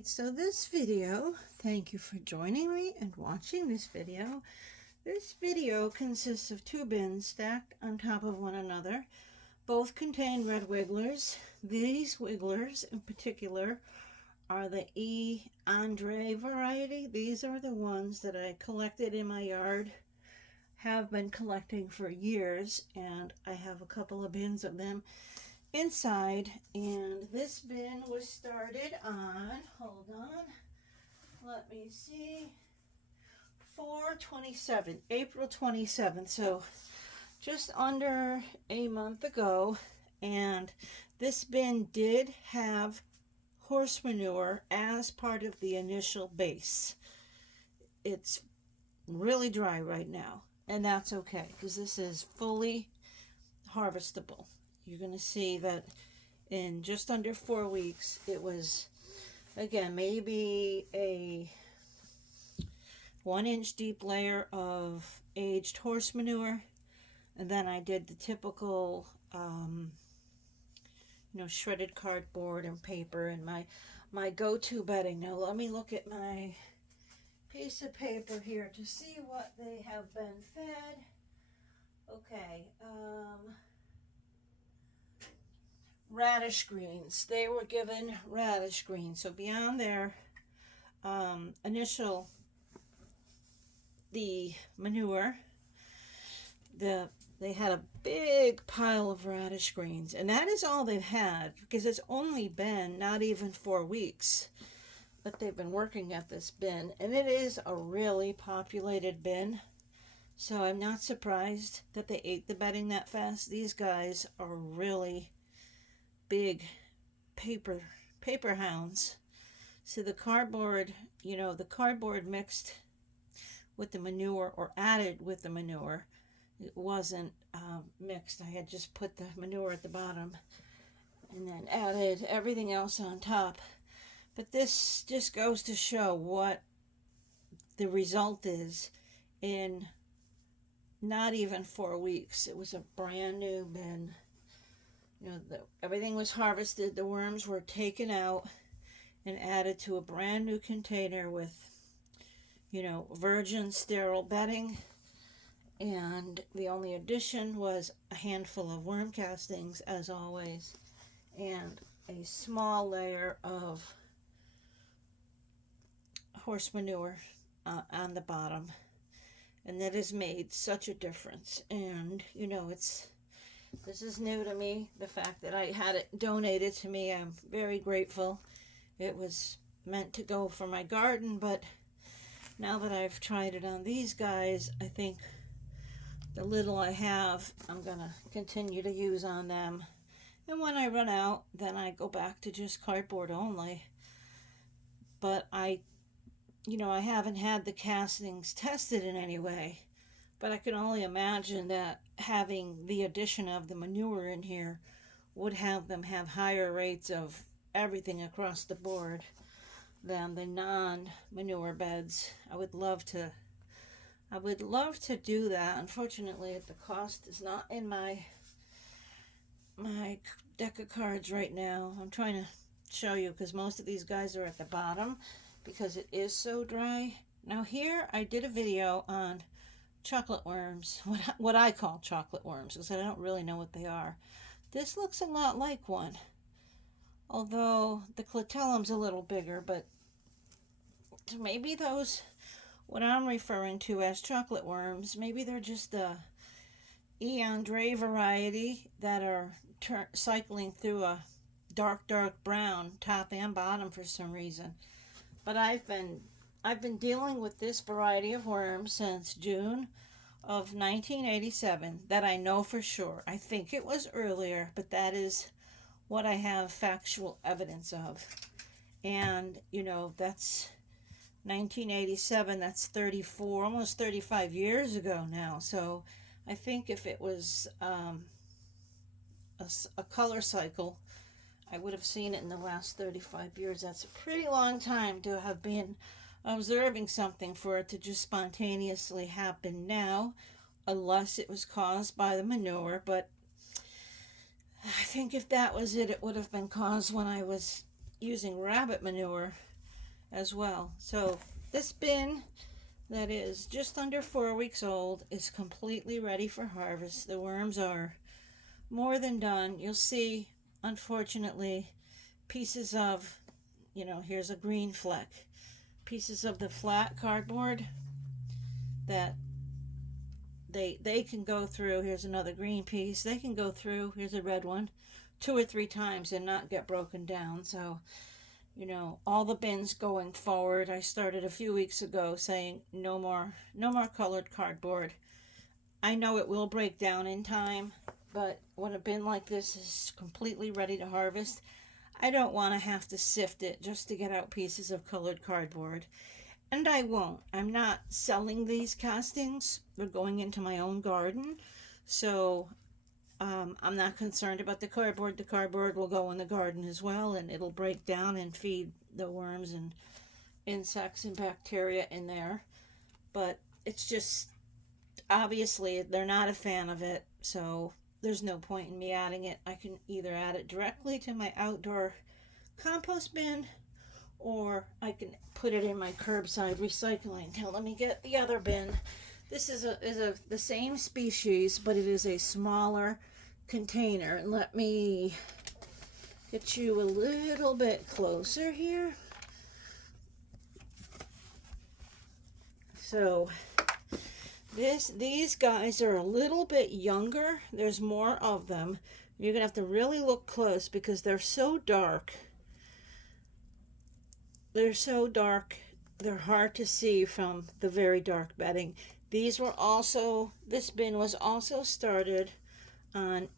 right, so this video, thank you for joining me and watching this video. This video consists of two bins stacked on top of one another. Both contain red wigglers. These wigglers in particular are the E. Andre variety. These are the ones that I collected in my yard, have been collecting for years, and I have a couple of bins of them inside. And this bin was started on, hold on, let me see, 4/27, April 27th, so just under a month ago. And this bin did have horse manure as part of the initial base. It's really dry right now, and that's okay because this is fully harvestable. You're going to see that in just under 4 weeks, it was, again, maybe a 1-inch deep layer of aged horse manure. And then I did the typical, shredded cardboard and paper and my go-to bedding. Now let me look at my piece of paper here to see what they have been fed. Okay, radish greens. They were given radish greens. So beyond their initial, the manure, they had a big pile of radish greens, and that is all they've had because it's only been not even 4 weeks that they've been working at this bin, and it is a really populated bin. So I'm not surprised that they ate the bedding that fast. These guys are really big paper hounds. So the cardboard, the cardboard mixed with the manure or added with the manure, it wasn't mixed. I had just put the manure at the bottom and then added everything else on top. But this just goes to show what the result is in not even 4 weeks. It was a brand new bin. Everything was harvested. The worms were taken out and added to a brand new container with, virgin sterile bedding. And the only addition was a handful of worm castings, as always, and a small layer of horse manure on the bottom. And that has made such a difference. And, this is new to me. The fact that I had it donated to me, I'm very grateful. It was meant to go for my garden, but now that I've tried it on these guys, I think the little I have, I'm going to continue to use on them. And when I run out, then I go back to just cardboard only. But I haven't had the castings tested in any way. But I can only imagine that having the addition of the manure in here would have them have higher rates of everything across the board than the non-manure beds. I would love to do that. Unfortunately, the cost is not in my deck of cards right now. I'm trying to show you because most of these guys are at the bottom because it is so dry. Now here I did a video on chocolate worms, what I call chocolate worms, because I don't really know what they are. This looks a lot like one, although the clitellum's a little bigger, but maybe those, what I'm referring to as chocolate worms, maybe they're just the E. Andre variety that are cycling through a dark brown top and bottom for some reason. But I've been dealing with this variety of worm since June of 1987, that I know for sure. I think it was earlier, but that is what I have factual evidence of. And, that's 1987, that's 34, almost 35 years ago now. So I think if it was a color cycle, I would have seen it in the last 35 years. That's a pretty long time to have been observing something for it to just spontaneously happen now, unless it was caused by the manure. But I think if that was it, it would have been caused when I was using rabbit manure as well. So this bin that is just under 4 weeks old is completely ready for harvest. The worms are more than done. You'll see, unfortunately, pieces of, here's a green fleck, pieces of the flat cardboard that they can go through. Here's another green piece. They can go through, here's a red one, 2 or 3 times and not get broken down. So, all the bins going forward, I started a few weeks ago saying no more colored cardboard. I know it will break down in time, but when a bin like this is completely ready to harvest, I don't want to have to sift it just to get out pieces of colored cardboard. And I won't. I'm not selling these castings. They're going into my own garden. So I'm not concerned about the cardboard. The cardboard will go in the garden as well, and it'll break down and feed the worms and insects and bacteria in there. But it's just, obviously, they're not a fan of it. So there's no point in me adding it. I can either add it directly to my outdoor compost bin, or I can put it in my curbside recycling. Now let me get the other bin. This is the same species, but it is a smaller container. And let me get you a little bit closer here. So these guys are a little bit younger. There's more of them. You're gonna have to really look close because they're so dark. They're so dark, they're hard to see from the very dark bedding. This bin was also started on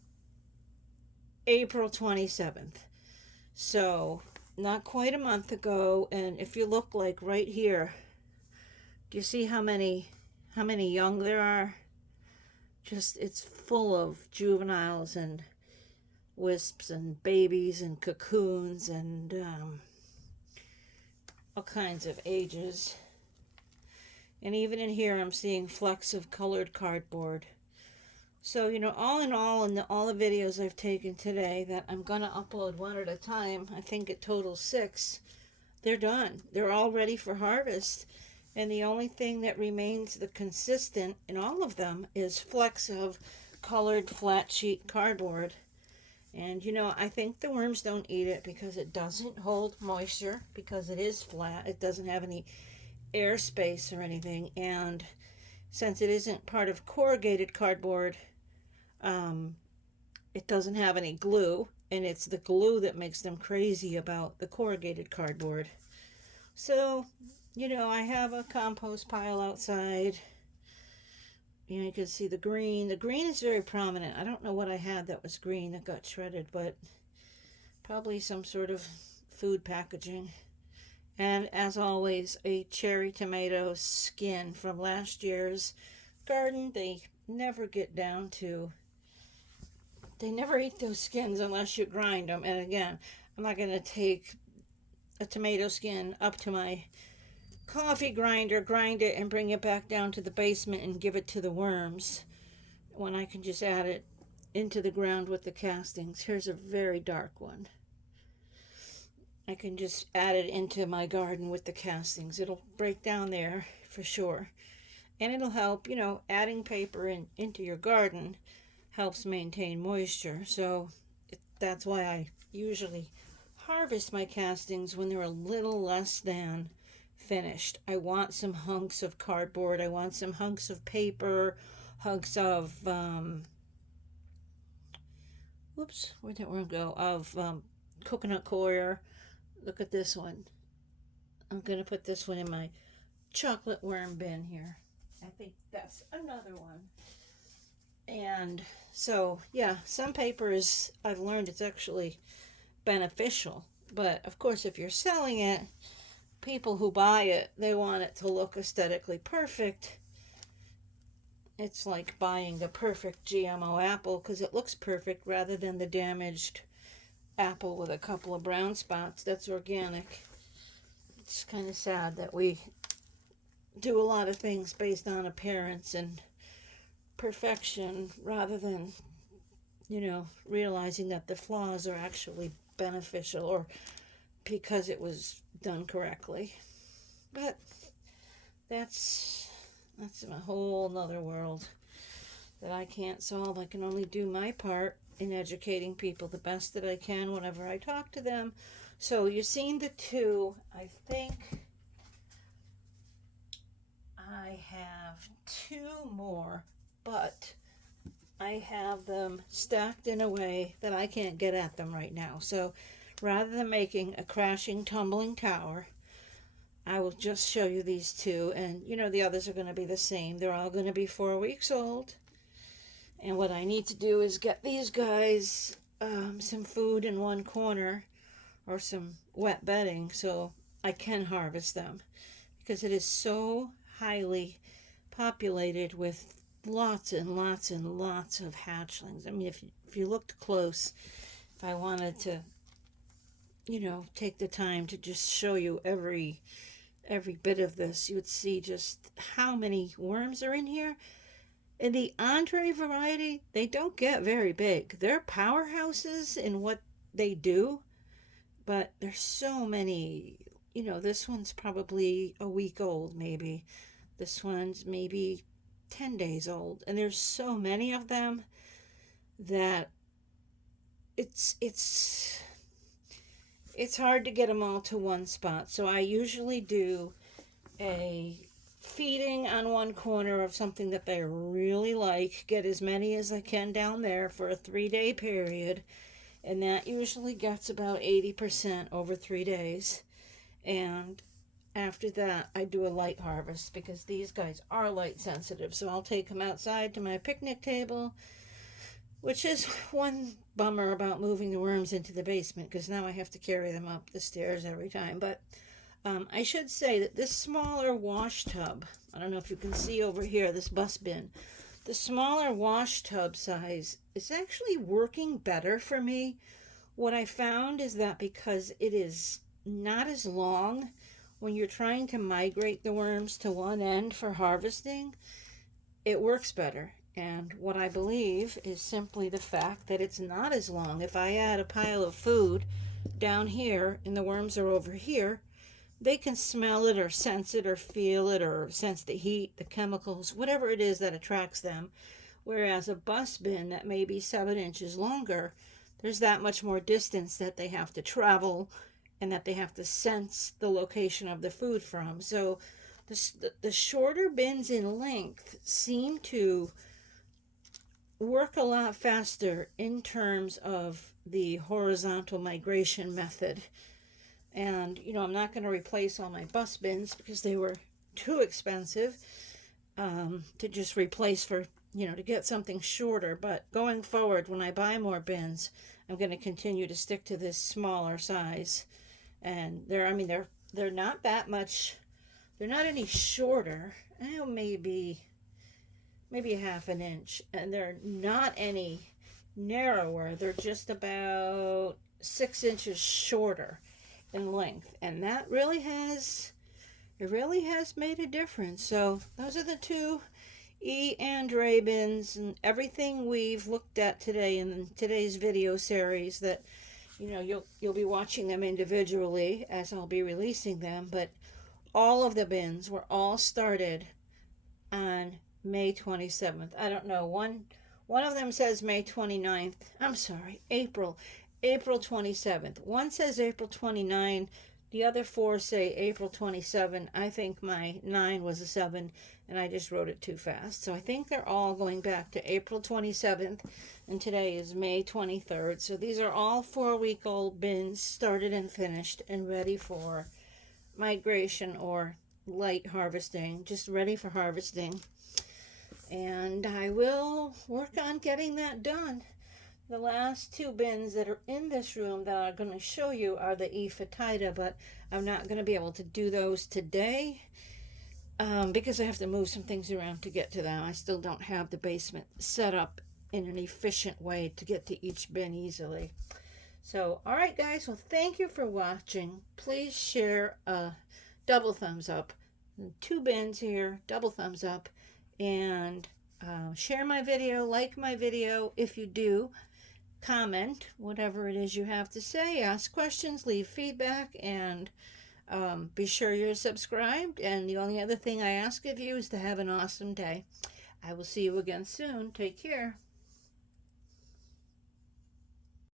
April 27th. So not quite a month ago. And if you look, like right here, do you see how many young there are? Just, it's full of juveniles and wisps and babies and cocoons and all kinds of ages. And even in here I'm seeing flecks of colored cardboard. So, all in all, in all the videos I've taken today that I'm gonna upload one at a time, I think it totals 6, they're done. They're all ready for harvest. And the only thing that remains the consistent in all of them is flecks of colored flat sheet cardboard. And I think the worms don't eat it because it doesn't hold moisture, because it is flat. It doesn't have any air space or anything. And since it isn't part of corrugated cardboard, it doesn't have any glue. And it's the glue that makes them crazy about the corrugated cardboard. So, I have a compost pile outside. You can see the green. The green is very prominent. I don't know what I had that was green that got shredded, but probably some sort of food packaging. And as always, a cherry tomato skin from last year's garden. They never eat those skins unless you grind them. And again, I'm not going to take a tomato skin up to my coffee grinder, grind it, and bring it back down to the basement and give it to the worms when I can just add it into the ground with the castings. Here's a very dark one. I can just add it into my garden with the castings. It'll break down there for sure. And it'll help, adding paper into your garden helps maintain moisture. So that's why I usually harvest my castings when they're a little less than finished. I want some hunks of cardboard. I want some hunks of paper, hunks of where'd that one go? Of coconut coir. Look at this one. I'm gonna put this one in my chocolate worm bin here. I think that's another one. And so yeah, some papers I've learned it's actually beneficial, but of course if you're selling it, people who buy it, they want it to look aesthetically perfect. It's like buying the perfect GMO apple because it looks perfect rather than the damaged apple with a couple of brown spots that's organic. It's kind of sad that we do a lot of things based on appearance and perfection rather than, realizing that the flaws are actually beneficial or because it was done correctly. But that's a whole nother world that I can't solve. I can only do my part in educating people the best that I can whenever I talk to them. So you've seen the two. I think I have two more, but I have them stacked in a way that I can't get at them right now. So rather than making a crashing, tumbling tower, I will just show you these two. And you know, the others are going to be the same. They're all going to be 4 weeks old. And what I need to do is get these guys some food in one corner or some wet bedding so I can harvest them, because it is so highly populated with lots and lots and lots of hatchlings. I mean, if you looked close, if I wanted to, you know, take the time to just show you every bit of this, you would see just how many worms are in here. In the Andre variety, they don't get very big. They're powerhouses in what they do, but there's so many. You know, this one's probably a week old, maybe. This one's maybe 10 days old. And there's so many of them that it's hard to get them all to one spot. So I usually do a feeding on one corner of something that they really like, get as many as I can down there for a 3-day period, and that usually gets about 80% over 3 days. And after that, I do a light harvest, because these guys are light sensitive. So I'll take them outside to my picnic table, which is one bummer about moving the worms into the basement, because now I have to carry them up the stairs every time. But I should say that this smaller wash tub, I don't know if you can see over here, this bus bin, the smaller wash tub size is actually working better for me. What I found is that because it is not as long, when you're trying to migrate the worms to one end for harvesting, it works better. And what I believe is simply the fact that it's not as long. If I add a pile of food down here and the worms are over here, they can smell it or sense it or feel it or sense the heat, the chemicals, whatever it is that attracts them. Whereas a bus bin that may be 7 inches longer, there's that much more distance that they have to travel and that they have to sense the location of the food from. So the shorter bins in length seem to work a lot faster in terms of the horizontal migration method. And, you know, I'm not going to replace all my bus bins because they were too expensive to just replace for, you know, to get something shorter. But going forward, when I buy more bins, I'm going to continue to stick to this smaller size. And they're not that much, they're not any shorter. Maybe a half an inch. And they're not any narrower. They're just about 6 inches shorter in length, and that really has made a difference. So those are the two E. Andre bins, and everything we've looked at today in today's video series, that, you know, you'll be watching them individually as I'll be releasing them, but all of the bins were all started on May 27th. I don't know, one of them says May 29th. I'm sorry, April 27th. One says April 29. The other 4 say April 27. I think my 9 was a 7, and I just wrote it too fast. So I think they're all going back to April 27th, and today is May 23rd. So these are all 4-week-old bins, started and finished, and ready for migration or light harvesting, just ready for harvesting. And I will work on getting that done. The last 2 bins that are in this room that I'm going to show you are the E. fetida, but I'm not going to be able to do those today because I have to move some things around to get to them. I still don't have the basement set up in an efficient way to get to each bin easily. So, all right, guys, well, thank you for watching. Please share a double thumbs up. 2 bins here, double thumbs up, and share my video, like my video if you do. Comment whatever it is you have to say, ask questions, leave feedback, and Be sure you're subscribed, and the only other thing I ask of you is to have an awesome day. I will see you again soon. Take care.